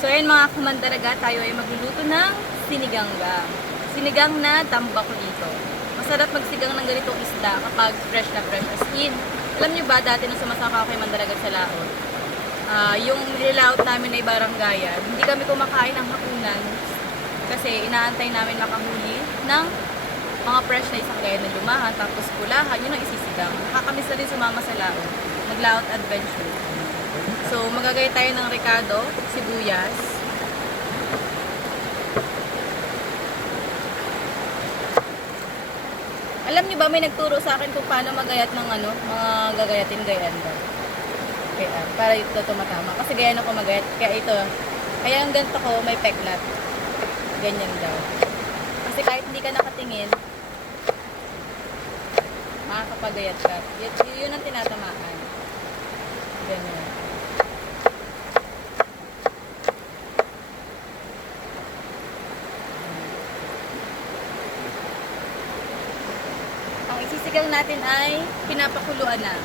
So ayun mga kamandaraga, tayo ay magluluto ng sinigangga. Sinigang na tambak dito. Masarap magsigang ng ganitong isda kapag fresh na fresh as in. Alam nyo ba, dati nung sumasaka ako kay Mandaragat sa Laot, yung nilalaot namin ay baranggayan, hindi kami kumakain ng hapunan kasi inaantay namin makahuli ng mga fresh na isang gaya na lumahan, tapos kulahan, yun ang isisigang. Nakakamiss na rin sumama sa Laot, mag-Laot adventure. So, magagaya tayo ng ricado, sibuyas. Alam niyo ba, may nagturo sa akin kung paano magayat ng mga gagayatin-gayan daw. Kaya, para ito tumatama. Kasi gayan ako magayat. Kaya ito, kaya ang ganito ko, may peklat. Ganyan daw. Kasi kahit hindi ka nakatingin, makakapagayat ka. Yun ang tinatamaan. Ganyan. Ang isisigang natin ay pinapakuluan na.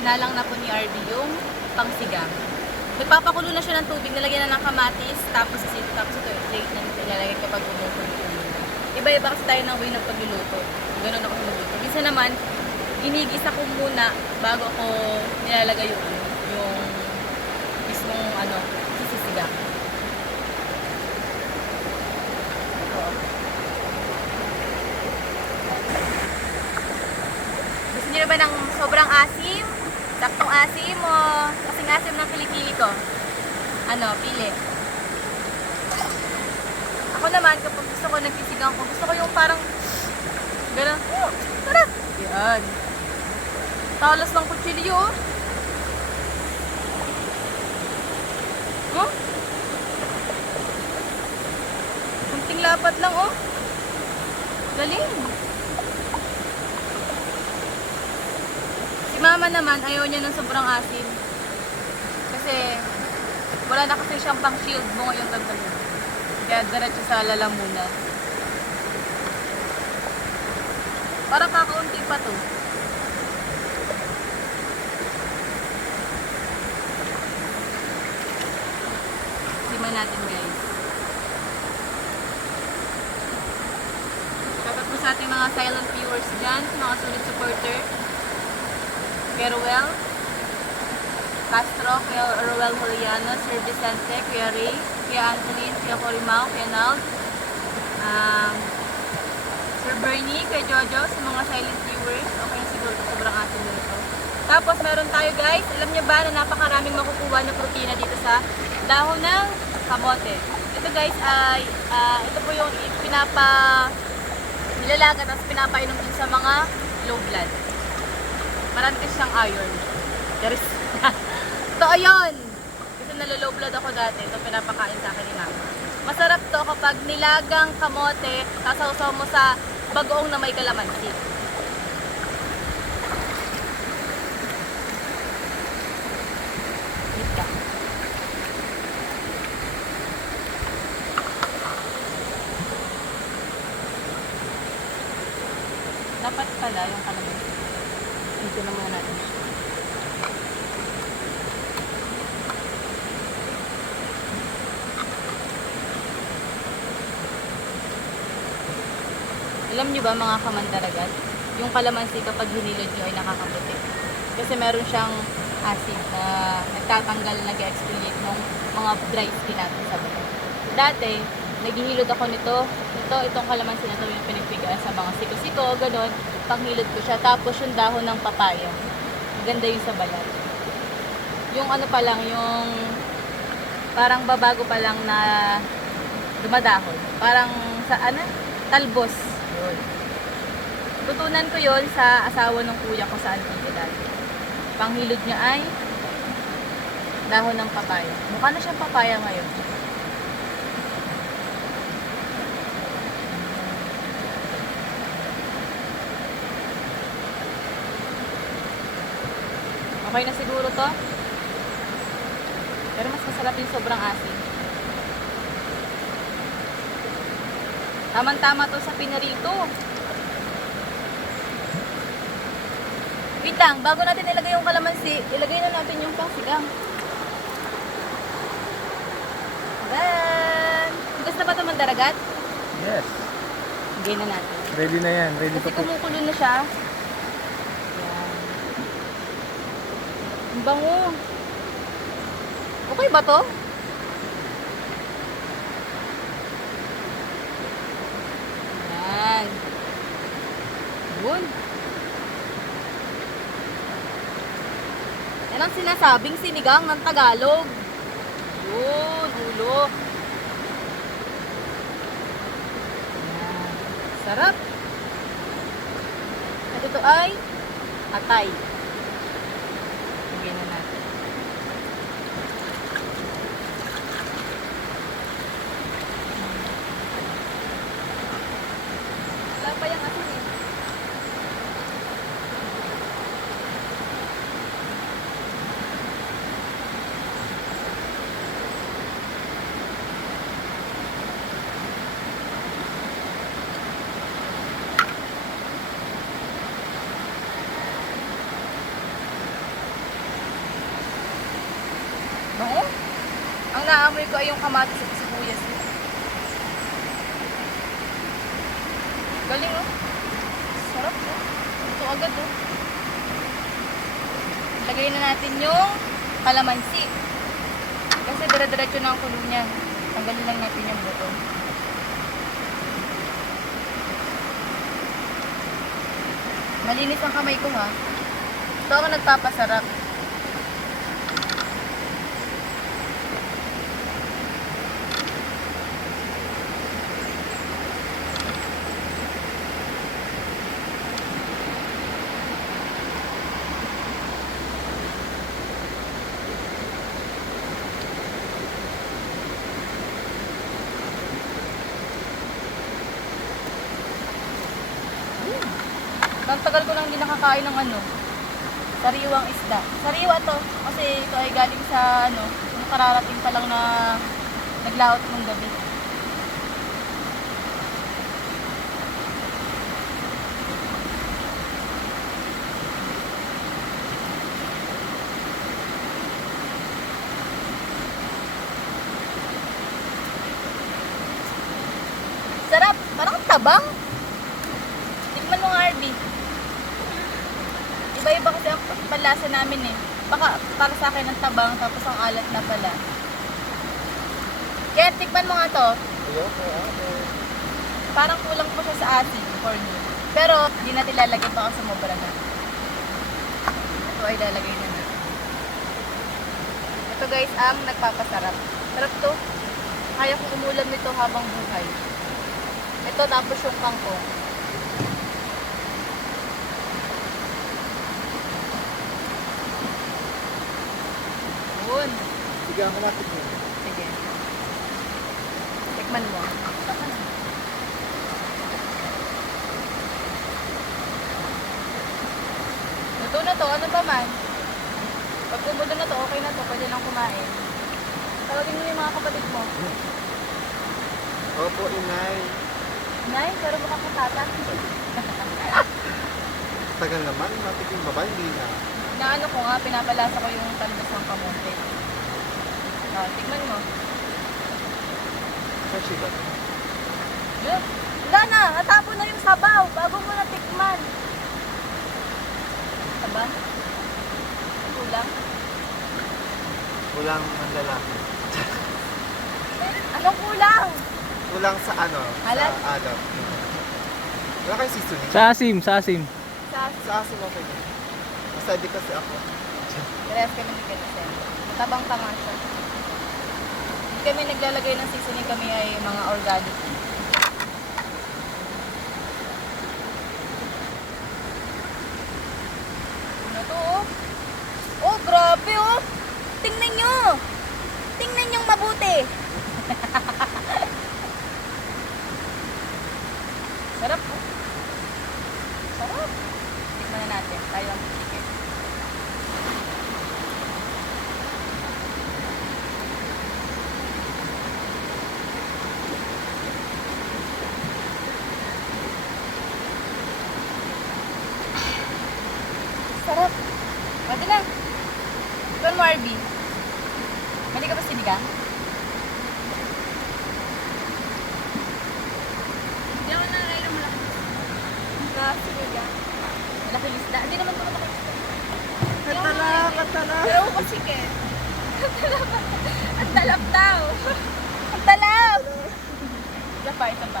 Sinalang na po ni RD yung pangsigang. Nagpapakulo na siya ng tubig, nilagyan na ng kamatis, tapos ito straight na nilalagay kapag umukulo. Iba-iba kasi tayo ng way ng pagluluto. Ganun ako magluto. Minsan naman, ginigisa ko muna bago ako nilalagay yung mismong sisisigang. Gusto niyo ba ng sobrang asim? Saktong asim o kasing asim ng kilikili ko? Pili. Ako naman, kapag gusto ko nagsisigang ko, gusto ko yung parang gano'n. Tara! Yan. Talas ng kutsilyo. Oh? Kunting lapat lang, oh. Galing. Si mama naman, ayaw niya ng sobrang asim. Kasi, wala na kasi siyang pang shield mo ngayong gagawin. Kaya diretso sa lalamunan. Parang kakaunti pa to. Siman natin, guys. Dapat po sa ating mga silent viewers dyan, mga solid supporter. Kuya Ruel Castro, Kuya Ruel Juliano, Sir Vicente, Kuya Ray, Kuya Anthony, Kuya Corimao, Kuya Nald, Sir Bernie, Kuya Jojo, sa mga silent viewers. Okay na siguro, sobrang atin nito. Tapos meron tayo, guys, alam niyo ba na napakaraming makukuha na protina dito sa dahon ng kamote. Ito, guys, ay ito po yung nilalaga tapos pinapainom din sa mga low blood. Marami kasi siyang iron. There's ito, ayun! Kasi nalo-low blood ako dati. Ito pinapakain sa akin ni mama. Masarap to kapag nilagang kamote, sasawsaw mo sa bagoong na may kalamansi. Ito. Dapat pala yung kalamansi. Dito na muna natin siya. Alam nyo ba mga kamandaragat, yung kalamansi kapag hinilod nyo ay nakakaputi. Kasi meron siyang acid na nagtatanggal, nag-exfoliate ng mga dry skin natin sa buto. Dati, naghihilod ako nito. Itong kalamansi na ito yung pinagpigaan sa mga siko-siko, gano'n. Panghilod ko siya. Tapos yung dahon ng papaya. Ganda yung sa balat. Yung pa lang, yung parang babago pa lang na dumadahon. Parang sa talbos. Yun. Tutunan ko yon sa asawa ng kuya ko sa Antigua dati. Panghilod niya ay dahon ng papaya. Mukha na siyang papaya ngayon. Okay na siguro to. Pero mas masarap yung sobrang asin. Tama-tama to sa pinarito. Wait lang, bago natin ilagay yung kalamansi, ilagay na natin yung pangsigang. mandaragat? Yes. Lagay na natin. Ready na yan. Ready Kasi to cook. kumukulo na siya. Yan. Ang bango. Okay ba to? Yan. Yun. Yan ang sinasabing sinigang ng Tagalog. Yun, ulo. Yan. Sarap. At ito ay atay. Lagyan na natin. Wala pa yung asin eh. Bango. Ang naamoy ko ay yung kamatis at sibuyas. Galing oh. Sarap oh. Ito agad oh. Lagay na natin yung kalamansi. Kasi dire-diretso na ang kulo niya. Tanggalin lang natin yung buto. Malinis ang kamay ko ha. Ito ang nagpapasarap. Ang tagal ko lang hindi nakakain ng sariwang isda. Sariwa to kasi ito ay galing sa yung kararating pa lang na naglaot ng gabi. Sarap! Parang tabang! Tikman mo nga, RB. Iba-iba kasi ang panlasa namin eh. Baka para sa akin ang tabang tapos ang alat na pala. Kaya tikman mo nga to. Parang kulang po siya sa asin for me. Pero hindi natin lalagay baka sumobra na. Ito ay lalagay na natin. Ito guys ang nagpapasarap. Sarap to. Kaya kong umulam nito habang buhay. Ito tapos yung kangkong. Yun. Sige, ako natin yun. Sige. Tikman mo. Luto na to. Ano pa man? Pag kumulo na to, okay na to. Pwede lang kumain. Tawagin mo yung mga kapatid mo. Opo, inay. Nay, pero mukha ka tata. Tagal naman, matikim ba ba? Hindi na. Na ko nga, pinapalasa ko yung talbos ng kamote. Tikman mo. Fresh ba? Yun. Wala na, natapon na yung sabaw bago mo natikman. Saba? Kulang? Kulang ang lalaki. Anong kulang? Kulang sa Alat? Sa alat. Wala kayong seasoning? Sa asim, sa asim. Sa asin okay na. Masadi kasi ako. Parehas kami ni Kelsen. Matabang pa nga siya. Hindi kami naglalagay ng seasoning, kami ay mga organic. Ano to oh? Oh, grabe oh! Tingnan nyo! Tingnan nyo mabuti! Sarap oh. Sarap! Tikman na natin. Tayo ang chicken. Sarap. Pwede na. Tikman mo, RB. Mali ka ba sinigang? Malaking isda. Hindi naman ito malaking isda. Katala, katala. Pero ako pa chicken. Ang talap daw. Ang talap! Isa pa, isa pa.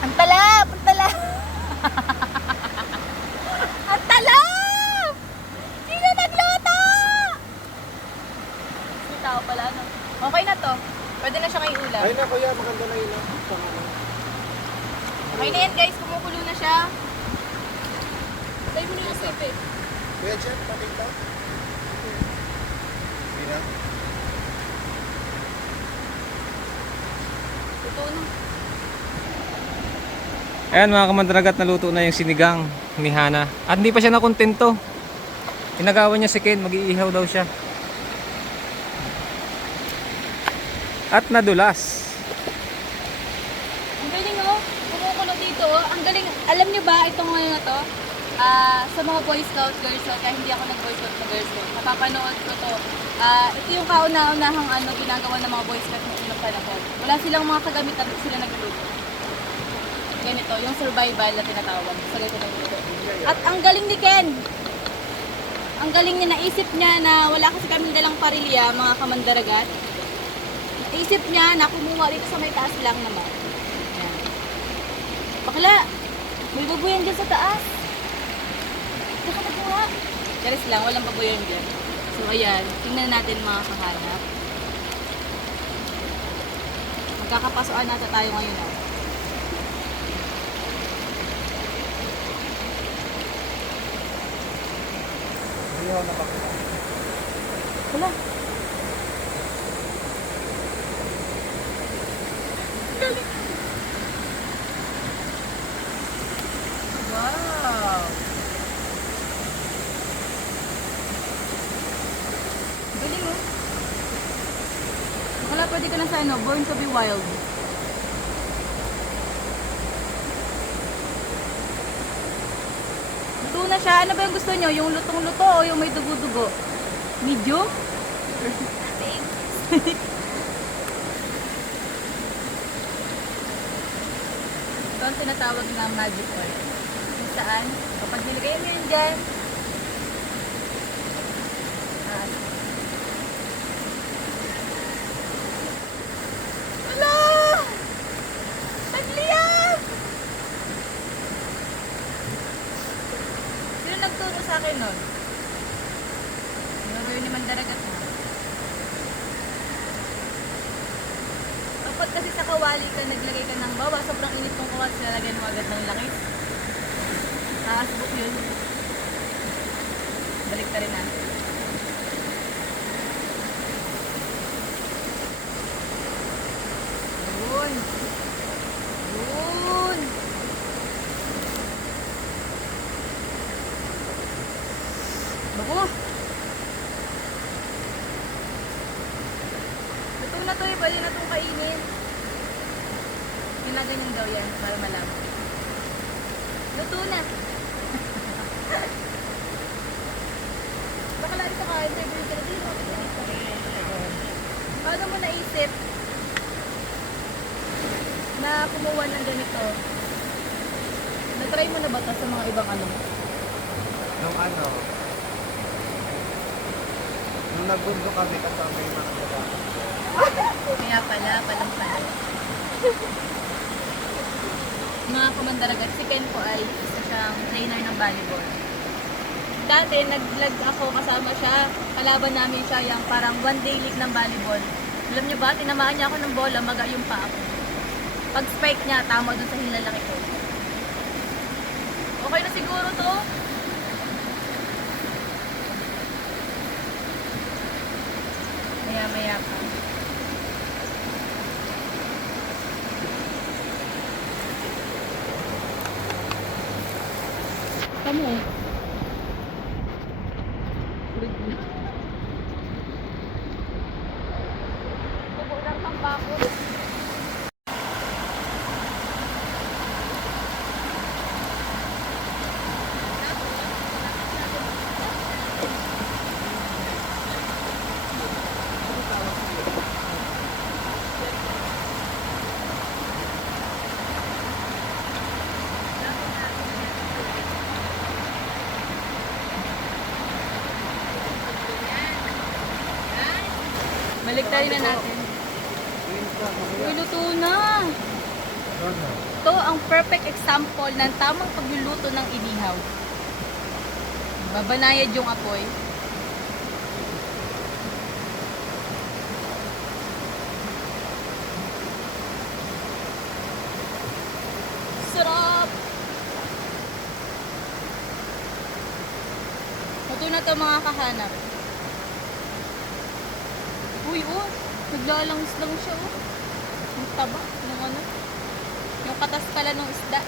Ang talap! Ang talap! Ang talap! Sino nagluto? Si tao pala, no? Okay na to. Pwede na siya kay ulam. Ay na kuya, maganda na yun. Okay na yan guys, kumukulo na siya. Tayo mo na yung sipe. Kuya Jen, pakita. Hindi na. Luto na. Ayan mga kamandaragat, naluto na yung sinigang ni Hana. At hindi pa siya nakontento. Inagawan niya si Ken, mag-iihaw daw siya. At nadulas. Ang galing oh, kumukulo dito oh. Ang galing, alam niyo ba itong ngayon na to? Sa mga Boy Scout, Girl Scout, kaya hindi ako nag-Boy Scout na Girl Scout. Napapanood ko to. Ito yung kauna-unahang ginagawa ng mga Boy Scout ng unang panahon. Wala silang mga kagamitan, sila nagluluto. Ganito, yung survival na tinatawag. Sa ganito nagluluto. At ang galing ni Ken! Ang galing niya, naisip niya na wala kasi kami dalang parilya, mga kamandaragat. Naisip niya na kumuha dito sa may taas lang naman. Ayan. Bakla! May babuyan dyan sa taas. Diyan ka nagkuha. Charis lang, walang babuyan dyan. So ayan, tingnan natin mga kahanap. Magkakapasoan nata tayo ngayon. Ah. Hindi ako napakita. Wala. Wow! Galing oh. Wala, pwede ka na sa Born to be Wild. Luto na siya. Ano ba yung gusto nyo? Yung lutong-luto o yung may dugo-dugo? Medium? Ito ang tinatawag na magic oil. Kung saan, kapag nilagay mo yan dyan, wala! Tagliyan! Sino nagturo sa akin nun? Ano yun ni Mandaragat mo? Kapag kasi sa kawali ka, naglagay ka ng bawa, sobrang init ng kawali, silalagyan mo agad ng langis. Nakasbuk yun. Balik ka rin natin. Yun. Yun. Bako. Luto na to eh, pwede na itong kainin. Ginaganyan daw yan para malaman. Luto na. Baka lagi sa kain, tayo ka na din. Paano mo naisip na kumuha ng ganito? Na-try mo na ba ito sa mga ibang ano mo? Nung ano, nung nagbundo kami kasama yung mga lalaki. Kaya pala, palang pala. Mga kamandaragat, si Ken po ay isa siyang trainer ng volleyball. Dati, nag-vlog ako kasama siya. Kalaban namin siya yung parang one day league ng volleyball. Alam niyo ba, tinamaan niya ako ng bola, maga yung pa ako. Pag spike niya, tama dun sa hilalaki ko. Okay na siguro to. Maya-maya pa. Kamu. Kukulang kang bako. Try na natin. Uy, luto na. Ito ang perfect example ng tamang pagluluto ng inihaw. Babanayad yung apoy. Sarap! Luto na to mga kahanap. Uy, oh. Naglalangis lang siya, oh. Ang taba. Yung ano. Yung katas pala ng isda.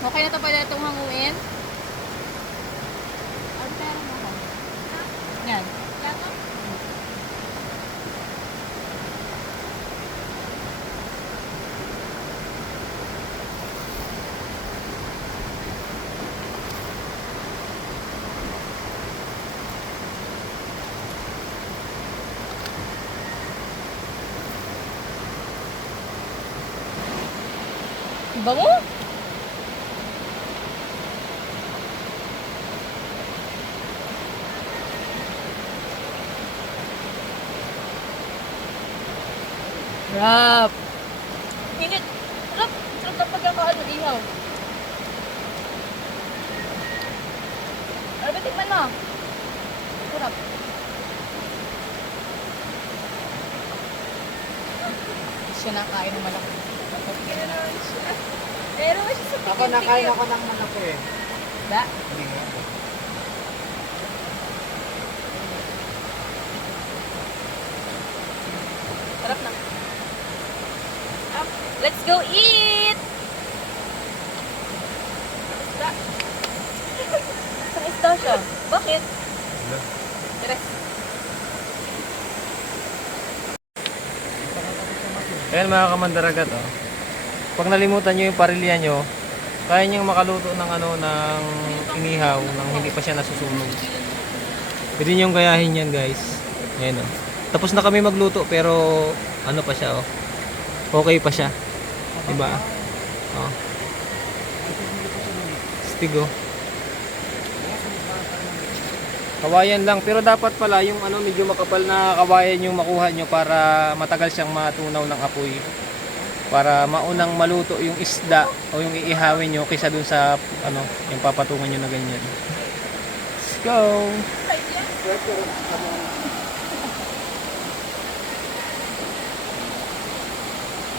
Okay na to pala itong hanguin. Yan. Bango! Sarap! Init! Sarap! Sarap kapag ang kaano ihaw. Ano ba tikman mo? Sarap. Siya nakain ng malaki. Pero siya sa Ako nakain ako ng manok eh. Da? Hindi nga. Sarap na. Let's go eat! Isda. Sa isda siya. Bakit? Tres. Ayan mga kamandaragat, oh. Pag nalimutan nyo yung parilya nyo, kaya nyo makaluto ng ano, ng inihaw, nang hindi pa siya nasusunog. Pwede nyo gayahin yan, guys. Ayan, oh. Tapos na kami magluto, pero ano pa siya, oh. Okay pa siya. Diba? Oh. Stig, oh. Kawayan lang, pero dapat pala yung ano, medyo makapal na kawayan yung makuha nyo para matagal siyang matunaw ng apoy. Para maunang maluto yung isda o yung iihawin nyo kaysa dun sa ano, yung papatungan nyo na ganyan. Let's go!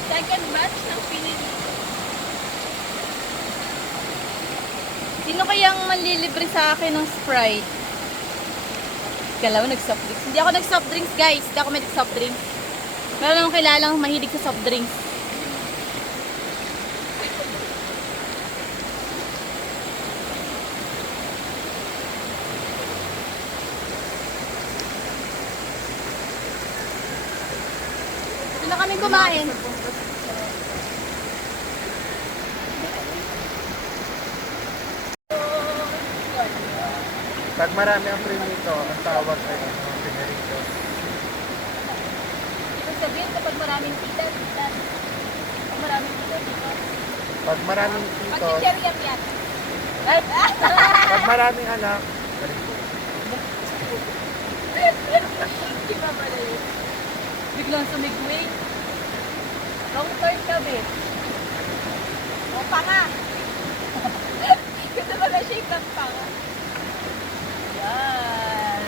Second batch ng pinili. Sino kayang manlilibre sa akin ng Sprite? Kala mo nag-soft drinks. Hindi ako nag-soft drinks, guys. Hindi ako may soft drinks. Meron akong kilalang mahilig sa soft drinks. Hindi na kami kumain. Pag marami ang prinito, ang tawag ay pinarito. Ibig sabihin kapag maraming tita, tita. Kapag maraming tita, tita. Pag maraming titos, Mag-chicheriap yan. pag maraming anak, parito. Di ba pala yun? Biglang sumigway. Wrong turn ka, babe. O, panga. Gusto ba na-shake ng panga? Yan.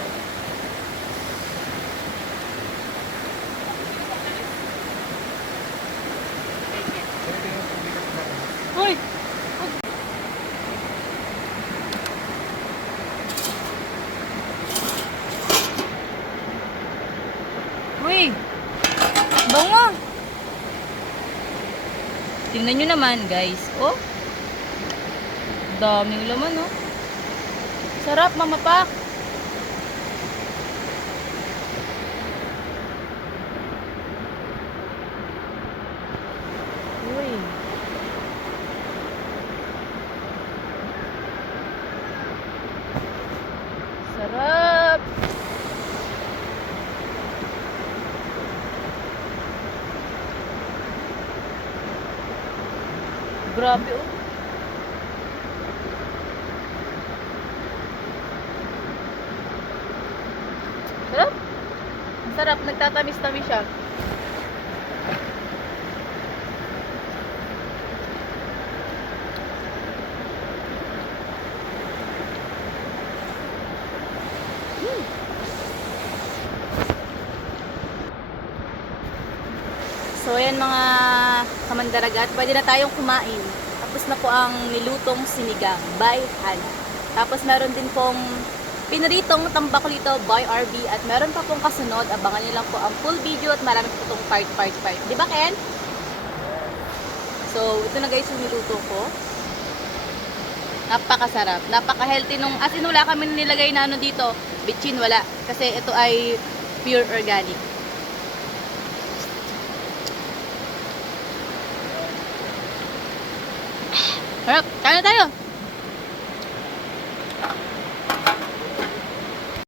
Uy! Uy! Bango! Tingnan nyo naman, guys. Oh! Daming laman, oh. Sarap, mamapak. Uy. Sarap. Grabe, oh. Sarap. nagtatamis-tamis siya. So ayan mga kamandaragat, pwede na tayong kumain. Tapos na po ang nilutong sinigang by hand. Tapos meron din pong pinaritong tambakulito by RB at meron pa pong kasunod. Abangan niyo lang po ang full video at marami po itong part. Di ba Ken? So ito na guys yung niluto ko. Napakasarap. Napaka-healthy nung, as in wala kami nilagay na ano dito. Bitchin, wala. Kasi ito ay pure organic. Harap, kaya na tayo.